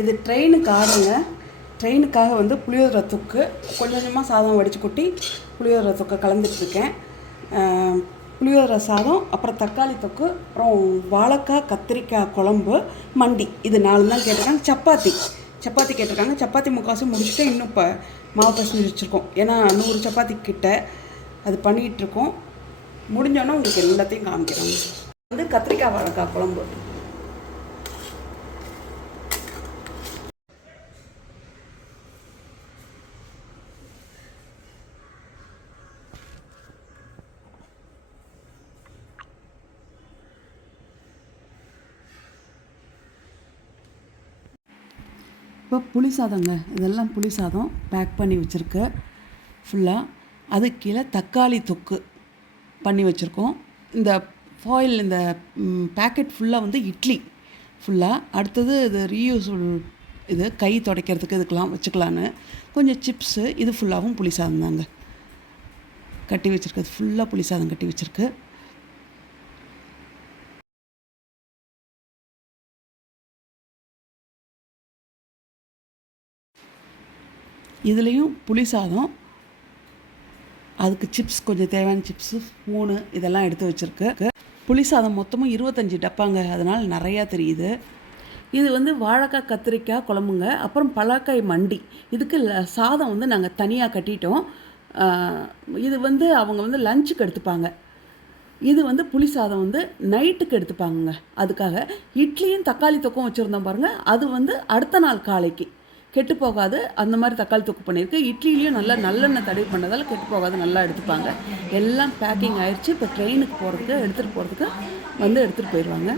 இது ட்ரெயினுக்கு ஆடுங்க. ட்ரெயினுக்காக வந்து புளியோதரை தொக்கு கொஞ்சம் கொஞ்சமாக சாதம் வடித்து கொட்டி புளியோதரை தொக்கை கலந்துட்டுருக்கேன். புளியோதரை சாதம், அப்புறம் தக்காளி தொக்கு, அப்புறம் வாழைக்காய் கத்திரிக்காய் குழம்பு, மண்டி, இது 4 தான் கேட்டிருக்காங்க. சப்பாத்தி கேட்டிருக்காங்க. சப்பாத்தி முக்கால்வாசி முடிச்சுட்டு இன்னும் இப்போ மாவு பசஞ்சு வச்சுருக்கோம். ஏன்னா 100 சப்பாத்தி கிட்ட அது பண்ணிகிட்ருக்கோம். முடிஞ்சோன்னா உங்களுக்கு எல்லாத்தையும் காமிக்கிறாங்க. வந்து கத்திரிக்காய் வாழைக்காய் குழம்பு. இப்போ புளி சாதங்க, இதெல்லாம் புளி சாதம் பேக் பண்ணி வச்சுருக்கு ஃபுல்லாக. அதுக்கு கீழே தக்காளி தொக்கு பண்ணி வச்சுருக்கோம். இந்த ஃபாயில், இந்த பேக்கெட் ஃபுல்லாக வந்து இட்லி ஃபுல்லாக. அடுத்தது இது ரீயூஸபிள், இது கை துடைக்கிறதுக்கு இதுக்கெலாம் வச்சுக்கலான்னு கொஞ்சம் சிப்ஸு. இது ஃபுல்லாகவும் புளி சாதம் தாங்க கட்டி வச்சுருக்கு. ஃபுல்லாக புளி சாதம் கட்டி வச்சுருக்கு. இதுலேயும் புளி சாதம், அதுக்கு சிப்ஸ், கொஞ்சம் தேவையான சிப்ஸு, ஸ்பூனு இதெல்லாம் எடுத்து வச்சுருக்கு. புளி சாதம் மொத்தமும் 25 டப்பாங்க, அதனால் நிறையா தெரியுது. இது வந்து வாழைக்காய் கத்திரிக்காய் குழம்புங்க. அப்புறம் பலாக்காய் மண்டி. இதுக்கு சாதம் வந்து நாங்கள் தனியாக கட்டிட்டோம். இது வந்து அவங்க வந்து லஞ்சுக்கு எடுத்துப்பாங்க. இது வந்து புளி சாதம் வந்து நைட்டுக்கு எடுத்துப்பாங்க. அதுக்காக இட்லியும் தக்காளி தொக்கும் வச்சுருந்தோம் பாருங்கள். அது வந்து அடுத்த நாள் காலைக்கு கெட்டு போகாது. அந்த மாதிரி தக்காளி தொக்கு பண்ணியிருக்கு. இட்லிலையும் நல்லா நல்லெண்ணெய் தடவி பண்ணதால் கெட்டு போகாது, நல்லா எடுத்துப்பாங்க. எல்லாம் பேக்கிங் ஆயிடுச்சு. இப்போ ட்ரெயினுக்கு போகிறதுக்கு எடுத்துகிட்டு போகிறதுக்கு வந்து எடுத்துகிட்டு போயிடுவாங்க.